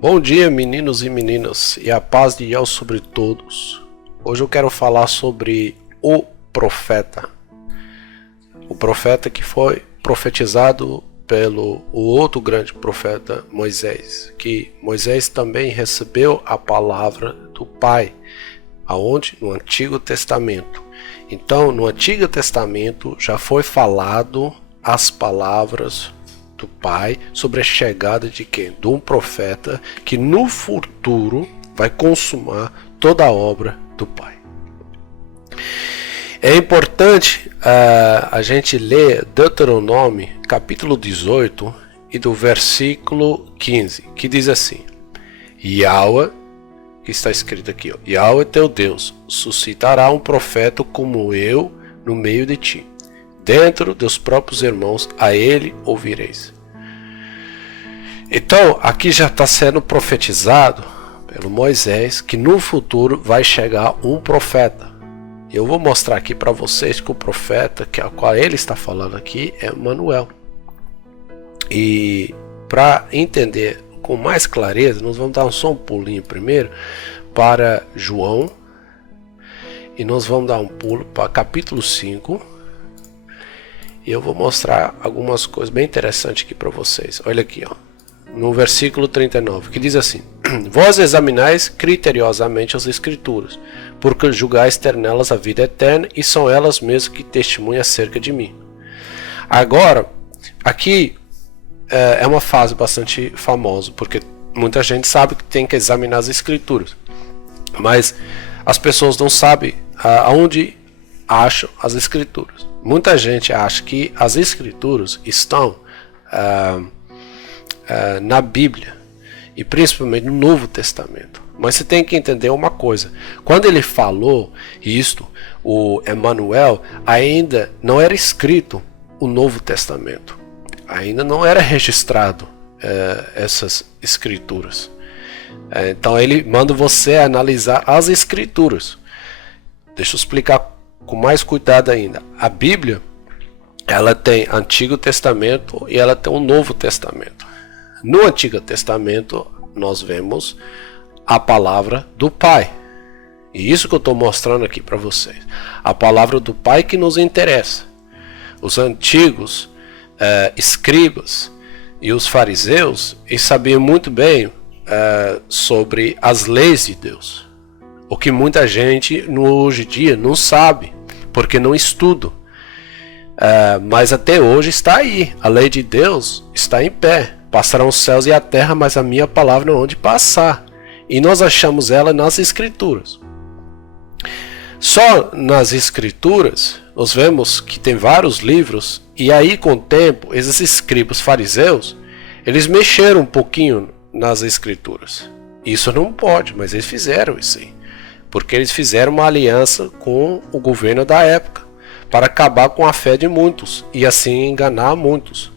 Bom dia, meninos e meninas, e a paz de Deus sobre todos. Hoje eu quero falar sobre o profeta. O profeta que foi profetizado pelo outro grande profeta Moisés, que Moisés também recebeu a palavra do Pai, aonde? No Antigo Testamento. Então, no Antigo Testamento já foi falado as palavras do Pai sobre a chegada de quem? De um profeta que no futuro vai consumar toda a obra do Pai. É importante a gente ler Deuteronômio capítulo 18 e do versículo 15, que diz assim: Yahweh, que está escrito aqui, Yahweh teu Deus suscitará um profeta como eu no meio de ti. Dentro dos próprios irmãos, a ele ouvireis. Então, aqui já está sendo profetizado pelo Moisés que no futuro vai chegar um profeta. Eu vou mostrar aqui para vocês que o profeta, que a qual ele está falando aqui, é Emanuel. E para entender com mais clareza, nós vamos dar só um pulinho primeiro para João. E nós vamos dar um pulo para capítulo 5. E eu vou mostrar algumas coisas bem interessantes aqui para vocês. Olha aqui, ó, no versículo 39, que diz assim: Vós examinais criteriosamente as Escrituras, porque julgais ter nelas a vida eterna, e são elas mesmas que testemunham acerca de mim. Agora, aqui é uma fase bastante famosa, porque muita gente sabe que tem que examinar as Escrituras, mas as pessoas não sabem aonde acham as Escrituras. Muita gente acha que as Escrituras estão na Bíblia, e principalmente no Novo Testamento. Mas você tem que entender uma coisa: quando ele falou isto, o Emanuel, ainda não era escrito o Novo Testamento, ainda não era registrado essas escrituras. Então ele manda você analisar as escrituras. Deixa eu explicar com mais cuidado ainda. A Bíblia, ela tem Antigo Testamento e ela tem o Novo Testamento. No Antigo Testamento nós vemos a palavra do Pai. E isso que eu estou mostrando aqui para vocês. A palavra do Pai que nos interessa. Os antigos escribas e os fariseus, eles sabiam muito bem sobre as leis de Deus. O que muita gente hoje em dia não sabe, porque não estuda. Mas até hoje está aí. A lei de Deus está em pé. Passarão os céus e a terra, mas a minha palavra não há de passar. E nós achamos ela nas Escrituras. Só nas Escrituras, nós vemos que tem vários livros, e aí com o tempo, esses escribas fariseus, eles mexeram um pouquinho nas Escrituras. Isso não pode, mas eles fizeram isso aí. Porque eles fizeram uma aliança com o governo da época, para acabar com a fé de muitos, e assim enganar muitos.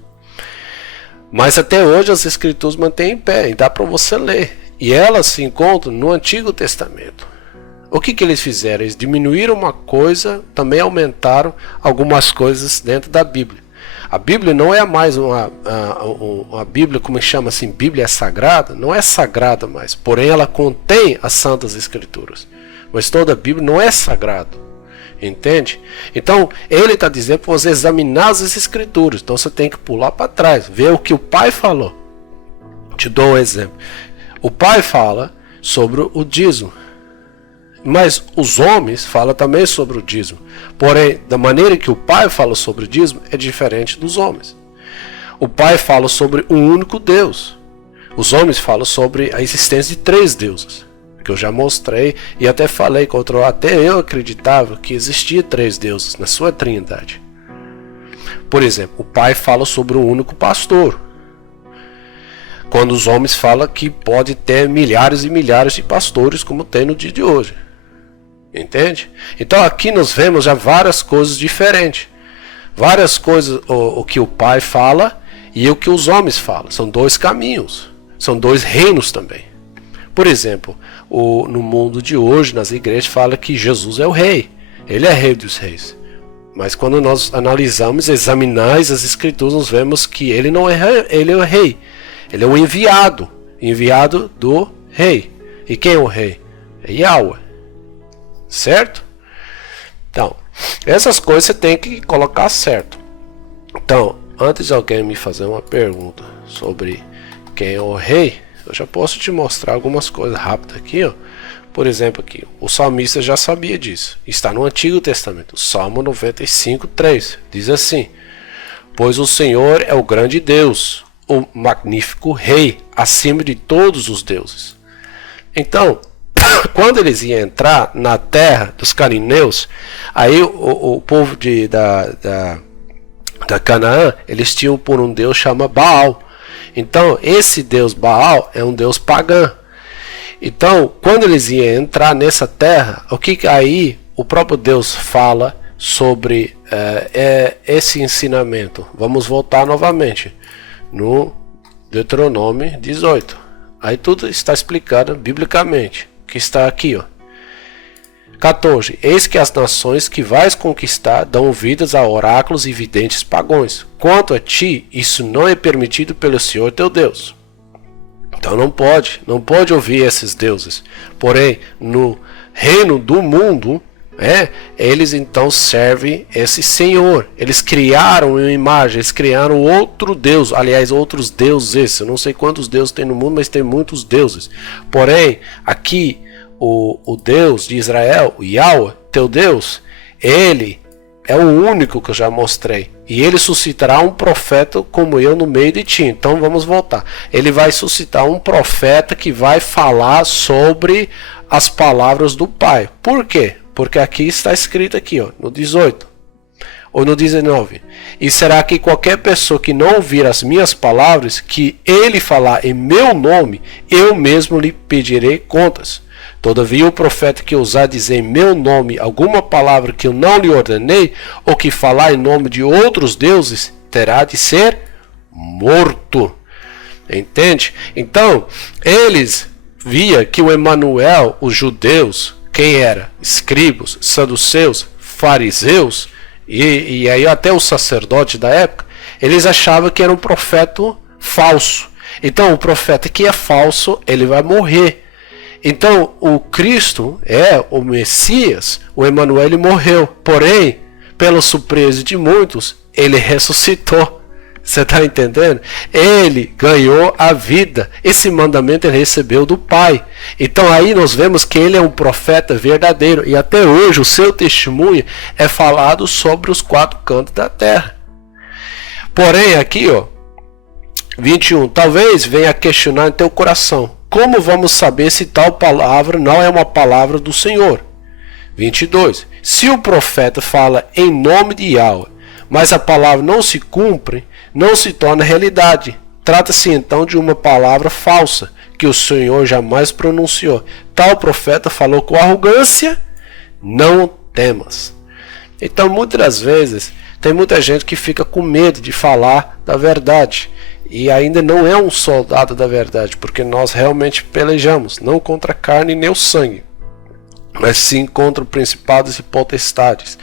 Mas até hoje as Escrituras mantêm em pé, e dá para você ler. E elas se encontram no Antigo Testamento. O que eles fizeram? Eles diminuíram uma coisa, também aumentaram algumas coisas dentro da Bíblia. A Bíblia não é mais uma Bíblia, como chama assim, Bíblia sagrada, não é sagrada mais. Porém ela contém as Santas Escrituras. Mas toda a Bíblia não é sagrada. Entende? Então, ele está dizendo para você examinar as Escrituras. Então, você tem que pular para trás, ver o que o Pai falou. Te dou um exemplo. O Pai fala sobre o dízimo. Mas os homens falam também sobre o dízimo. Porém, da maneira que o Pai fala sobre o dízimo é diferente dos homens. O Pai fala sobre um único Deus. Os homens falam sobre a existência de 3 deuses. Que eu já mostrei e até falei contra, até eu acreditava que existia 3 deuses na sua trindade. Por exemplo, o Pai fala sobre um único pastor, quando os homens falam que pode ter milhares e milhares de pastores, como tem no dia de hoje. Entende? Então aqui nós vemos já várias coisas diferentes, várias coisas, o que o Pai fala e o que os homens falam. São 2 caminhos, são 2 reinos também. Por exemplo, no mundo de hoje, nas igrejas, fala que Jesus é o rei. Ele é rei dos reis. Mas quando nós analisamos, examinamos as Escrituras, nós vemos que ele não é rei, ele é o rei. Ele é o enviado. enviado do rei. E quem é o rei? É Yahweh. Certo? Então, essas coisas você tem que colocar certo. Então, antes de alguém me fazer uma pergunta sobre quem é o rei, eu já posso te mostrar algumas coisas rápidas aqui, ó. Por exemplo, aqui, o salmista já sabia disso. Está no Antigo Testamento, Salmo 95:3. Diz assim: pois o Senhor é o grande Deus, o magnífico rei, acima de todos os deuses. Então, quando eles iam entrar na terra dos cananeus, aí o povo da Canaã, eles tinham por um deus chamado Baal. Então, esse deus Baal é um deus pagão. Então, quando eles iam entrar nessa terra, o que aí o próprio Deus fala sobre esse ensinamento? Vamos voltar novamente no Deuteronômio 18. Aí tudo está explicado biblicamente, que está aqui, ó. 14. Eis que as nações que vais conquistar dão ouvidas a oráculos e videntes pagãos. Quanto a ti, isso não é permitido pelo Senhor teu Deus. Então não pode ouvir esses deuses. Porém, no reino do mundo, eles então servem esse Senhor. Eles criaram uma imagem, eles criaram outro Deus. Aliás, outros deuses. Eu não sei quantos deuses tem no mundo, mas tem muitos deuses. Porém, aqui, o Deus de Israel, o Yahweh, teu Deus, ele é o único que eu já mostrei. E ele suscitará um profeta como eu no meio de ti. Então vamos voltar. Ele vai suscitar um profeta que vai falar sobre as palavras do Pai. Por quê? Porque aqui está escrito aqui, ó, no 18 ou no 19. E será que qualquer pessoa que não ouvir as minhas palavras, que ele falar em meu nome, eu mesmo lhe pedirei contas. Todavia o profeta que ousar dizer em meu nome alguma palavra que eu não lhe ordenei, ou que falar em nome de outros deuses, terá de ser morto. Entende? Então, eles via que o Emanuel, os judeus, quem era? Escribos, saduceus, fariseus, e aí até os sacerdotes da época, eles achavam que era um profeta falso. Então, o profeta que é falso, ele vai morrer. Então, o Cristo o Messias, o Emanuel, ele morreu. Porém, pelo surpresa de muitos, ele ressuscitou. Você está entendendo? Ele ganhou a vida. Esse mandamento ele recebeu do Pai. Então aí nós vemos que ele é um profeta verdadeiro. E até hoje o seu testemunho é falado sobre os quatro cantos da terra. Porém, aqui, 21. Talvez venha questionar em teu coração. Como vamos saber se tal palavra não é uma palavra do Senhor? 22. Se o profeta fala em nome de Yahweh, mas a palavra não se cumpre, não se torna realidade. Trata-se então de uma palavra falsa, que o Senhor jamais pronunciou. Tal profeta falou com arrogância, não temas. Então, muitas das vezes, tem muita gente que fica com medo de falar da verdade. E ainda não é um soldado da verdade, porque nós realmente pelejamos, não contra a carne nem o sangue, mas sim contra principados e potestades.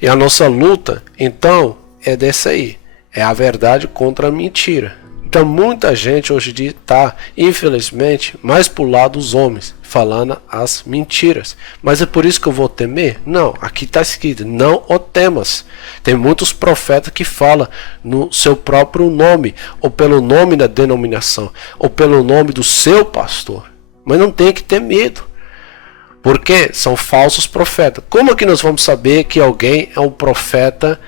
E a nossa luta, então, é dessa aí, é a verdade contra a mentira. Então muita gente hoje em dia está, infelizmente, mais pro lado dos homens, falando as mentiras. Mas é por isso que eu vou temer? Não, aqui está escrito, não o temas. Tem muitos profetas que falam no seu próprio nome, ou pelo nome da denominação, ou pelo nome do seu pastor. Mas não tem que ter medo, porque são falsos profetas. Como é que nós vamos saber que alguém é um profeta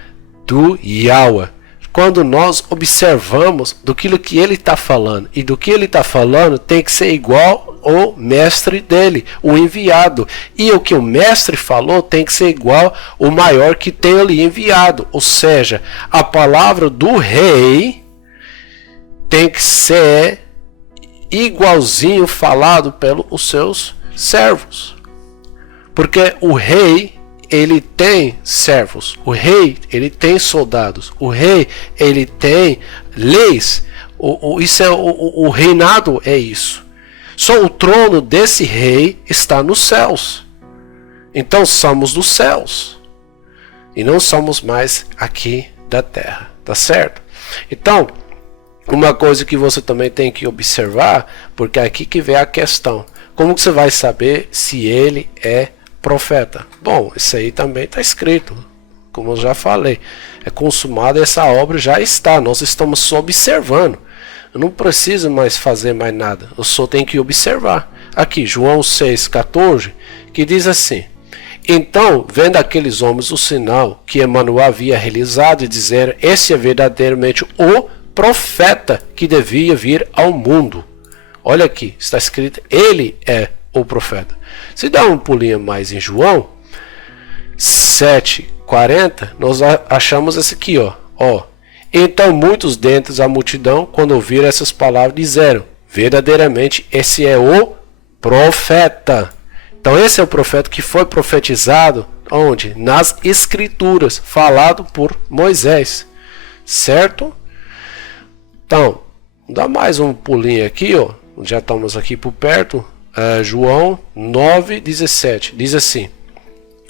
do Yahweh? Quando nós observamos do que ele está falando, e do que ele está falando tem que ser igual ao mestre dele, o enviado, e o que o mestre falou tem que ser igual ao maior que tem ali enviado, ou seja, a palavra do rei tem que ser igualzinho falado pelos seus servos, porque o rei ele tem servos, o rei ele tem soldados, o rei ele tem leis, isso é o reinado é isso. Só o trono desse rei está nos céus. Então somos dos céus e não somos mais aqui da terra, tá certo? Então uma coisa que você também tem que observar, porque é aqui que vem a questão. Como que você vai saber se ele é profeta? Bom, isso aí também está escrito, como eu já falei. É consumada, essa obra já está, nós estamos só observando. Eu não preciso mais fazer mais nada, eu só tenho que observar. Aqui, João 6,14, que diz assim: então, vendo aqueles homens o sinal que Emmanuel havia realizado e dizer, esse é verdadeiramente o profeta que devia vir ao mundo. Olha aqui, está escrito, ele é o profeta. Se dá um pulinho mais em João 7,40, nós achamos esse aqui, ó. Então muitos dentre a multidão, quando ouviram essas palavras, disseram, verdadeiramente esse é o profeta. Então esse é o profeta que foi profetizado onde? Nas escrituras, falado por Moisés, certo? Então, dá mais um pulinho aqui, ó. Já estamos aqui por perto. João 9,17 diz assim: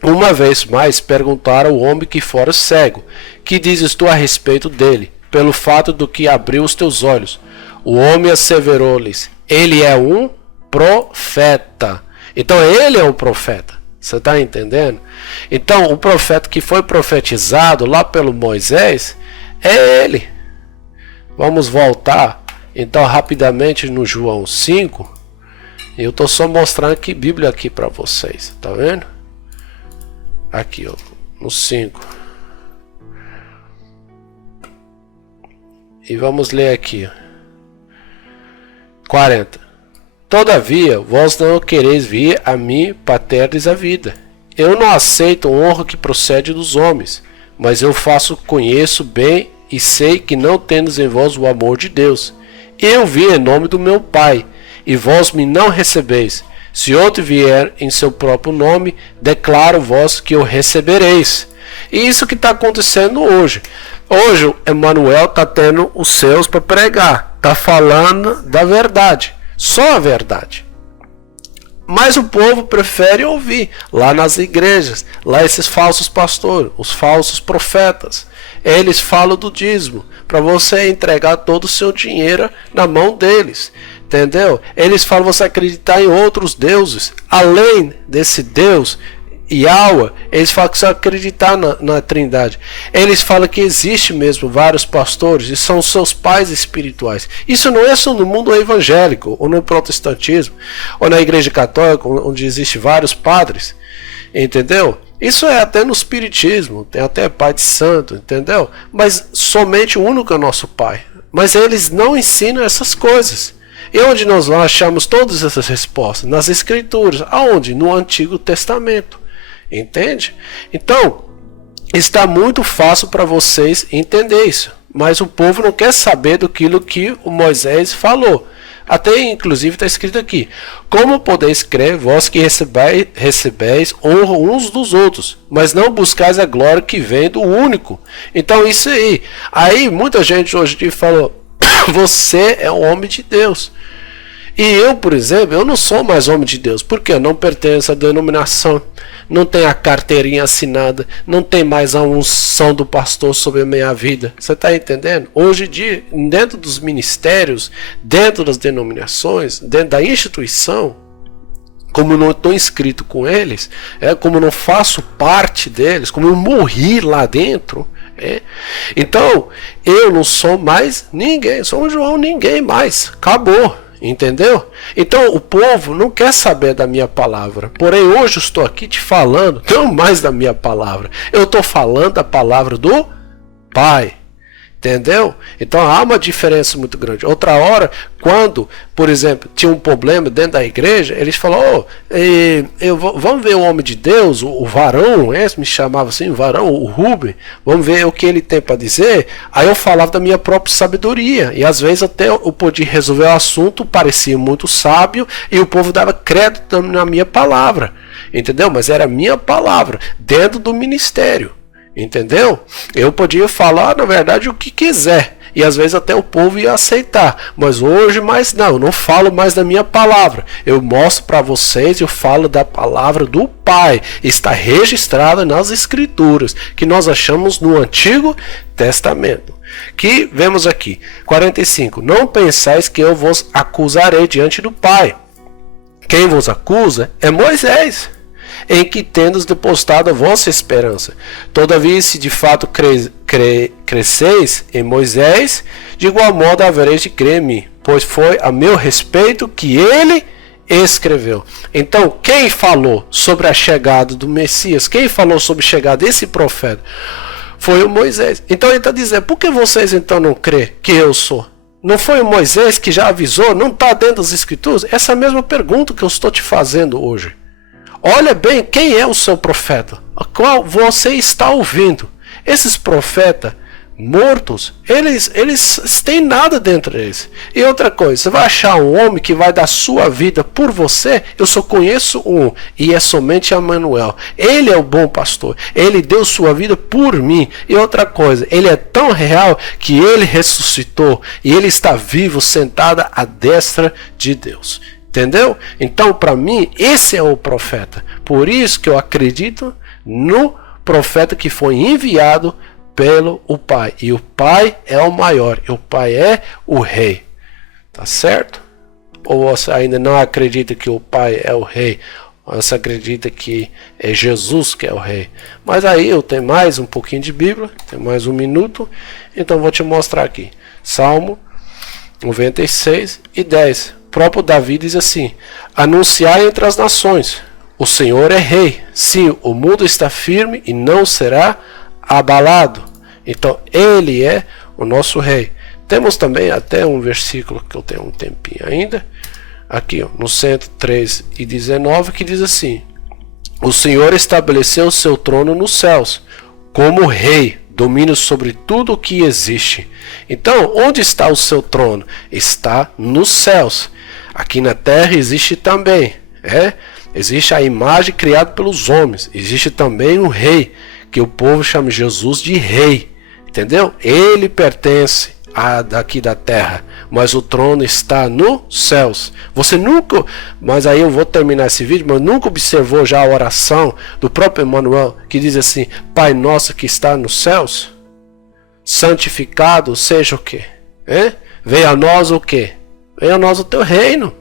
uma vez mais perguntaram ao homem que fora cego, que dizes tu a respeito dele, pelo fato do que abriu os teus olhos? O homem asseverou-lhes, ele é um profeta. Então ele é um profeta, você está entendendo? Então o profeta que foi profetizado lá pelo Moisés é ele. Vamos voltar então rapidamente no João 5. Eu estou só mostrando que Bíblia aqui para vocês, tá vendo? Aqui, ó, no 5. E vamos ler aqui, 40. Todavia, vós não quereis vir a mim para terdes a vida. Eu não aceito honra que procede dos homens, mas eu conheço bem e sei que não tendes em vós o amor de Deus. Eu vim em nome do meu Pai, e vós me não recebeis. Se outro vier em seu próprio nome, declaro vós que o recebereis. E isso que está acontecendo hoje. Hoje, o Emmanuel está tendo os seus para pregar. Está falando da verdade. Só a verdade. Mas o povo prefere ouvir lá nas igrejas, lá esses falsos pastores, os falsos profetas. Eles falam do dízimo, para você entregar todo o seu dinheiro na mão deles. Entendeu? Eles falam você acreditar em outros deuses, além desse Deus, Yahweh. Eles falam que você acreditar na Trindade. Eles falam que existe mesmo vários pastores e são seus pais espirituais. Isso não é só no mundo evangélico, ou no protestantismo, ou na igreja católica, onde existe vários padres. Entendeu? Isso é até no espiritismo, tem até pai de santo, entendeu? Mas somente o único é nosso pai. Mas eles não ensinam essas coisas. E onde nós achamos todas essas respostas? Nas escrituras. Aonde? No Antigo Testamento. Entende? Então, está muito fácil para vocês entender isso. Mas o povo não quer saber daquilo que o Moisés falou. Até inclusive está escrito aqui: como podeis crer, vós que recebeis honra uns dos outros, mas não buscais a glória que vem do único. Então isso aí. Aí muita gente hoje em dia falou: você é um homem de Deus. E eu, por exemplo, eu não sou mais homem de Deus, porque eu não pertenço à denominação, não tenho a carteirinha assinada, não tem mais a unção do pastor sobre a minha vida. Você está entendendo? Hoje em dia, dentro dos ministérios, dentro das denominações, dentro da instituição, como não estou inscrito com eles, como não faço parte deles, como eu morri lá dentro, então eu não sou mais ninguém, sou um João ninguém mais, acabou. Entendeu? Então o povo não quer saber da minha palavra. Porém hoje eu estou aqui te falando não mais da minha palavra. Eu estou falando da palavra do Pai. Entendeu? Então há uma diferença muito grande. Outra hora, quando, por exemplo, tinha um problema dentro da igreja, eles falaram: vamos ver o homem de Deus, o varão, me chamava assim, o varão, o Rubem, vamos ver o que ele tem para dizer. Aí eu falava da minha própria sabedoria, e às vezes até eu podia resolver o assunto, parecia muito sábio, e o povo dava crédito na minha palavra, entendeu? Mas era a minha palavra, dentro do ministério. Entendeu? Eu podia falar, na verdade, o que quiser. e às vezes até o povo ia aceitar, mas hoje mais não, eu não falo mais da minha palavra, eu mostro para vocês, eu falo da palavra do Pai, está registrada nas Escrituras, que nós achamos no Antigo Testamento. Que vemos aqui, 45, não pensais que eu vos acusarei diante do Pai. Quem vos acusa é Moisés, em que tendes depositado a vossa esperança. Todavia, se de fato cresceis em Moisés, de igual modo havereis de crer em mim, pois foi a meu respeito que ele escreveu. Então, quem falou sobre a chegada do Messias? Quem falou sobre a chegada desse profeta? Foi o Moisés. Então ele está dizendo, por que vocês então não crêem que eu sou? Não foi o Moisés que já avisou? Não está dentro das Escrituras? Essa é a mesma pergunta que eu estou te fazendo hoje. Olha bem, quem é o seu profeta? A qual você está ouvindo? Esses profetas mortos, eles têm nada dentro deles. E outra coisa, você vai achar um homem que vai dar sua vida por você? Eu só conheço um, e é somente Emanuel. Ele é o bom pastor. Ele deu sua vida por mim. E outra coisa, ele é tão real que ele ressuscitou e ele está vivo, sentado à destra de Deus. Entendeu? Então, para mim, esse é o profeta. Por isso que eu acredito no profeta que foi enviado pelo o Pai. E o Pai é o maior. E o Pai é o rei. Tá certo? Ou você ainda não acredita que o Pai é o rei? Ou você acredita que é Jesus que é o rei? Mas aí eu tenho mais um pouquinho de Bíblia. Tem mais um minuto. Então vou te mostrar aqui. Salmo 96 e 10. O próprio Davi diz assim: anunciai entre as nações, o Senhor é rei. Sim, o mundo está firme e não será abalado. Então ele é o nosso rei. Temos também até um versículo que eu tenho um tempinho ainda, aqui ó, no 103 e 19, que diz assim: o Senhor estabeleceu o seu trono nos céus, como rei, domina sobre tudo o que existe. Então, onde está o seu trono? Está nos céus. Aqui na terra existe também, existe a imagem criada pelos homens. Existe também um rei, que o povo chama Jesus de rei. Entendeu? Ele pertence daqui da terra, mas o trono está nos céus. Você nunca, mas aí eu vou terminar esse vídeo, mas nunca observou já a oração do próprio Emanuel, que diz assim: Pai nosso que está nos céus, santificado seja o quê? Venha a nós o quê? Venha a nós o teu reino.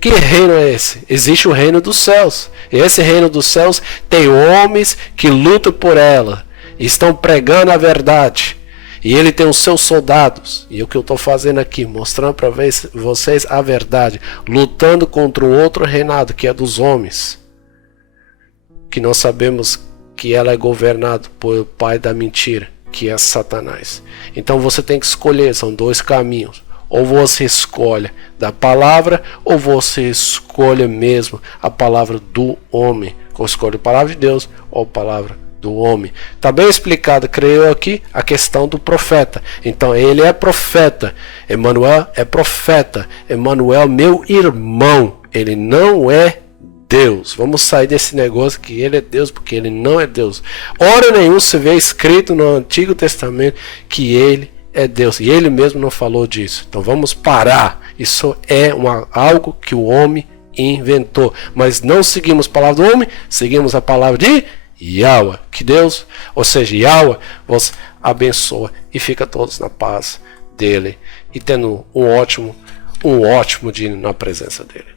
Que reino é esse? Existe o reino dos céus. E esse reino dos céus tem homens que lutam por ela, estão pregando a verdade. E ele tem os seus soldados. E o que eu estou fazendo aqui, mostrando para vocês a verdade, lutando contra um outro reinado que é dos homens, que nós sabemos que ela é governada pelo pai da mentira, que é Satanás. Então você tem que escolher, são dois caminhos. Ou você escolhe da palavra, ou você escolhe mesmo a palavra do homem. Ou escolhe a palavra de Deus, ou a palavra do homem. Está bem explicado, creio eu, aqui a questão do profeta. Então ele é profeta. Emanuel é profeta. Emanuel, meu irmão, ele não é Deus. Vamos sair desse negócio que ele é Deus, porque ele não é Deus. Hora nenhuma se vê escrito no Antigo Testamento que ele é Deus, e ele mesmo não falou disso. Então vamos parar. Isso é algo que o homem inventou. Mas não seguimos a palavra do homem, seguimos a palavra de Yahweh. Que Deus, ou seja, Yahweh, vos abençoa e fica todos na paz dele e tendo um ótimo dia na presença dele.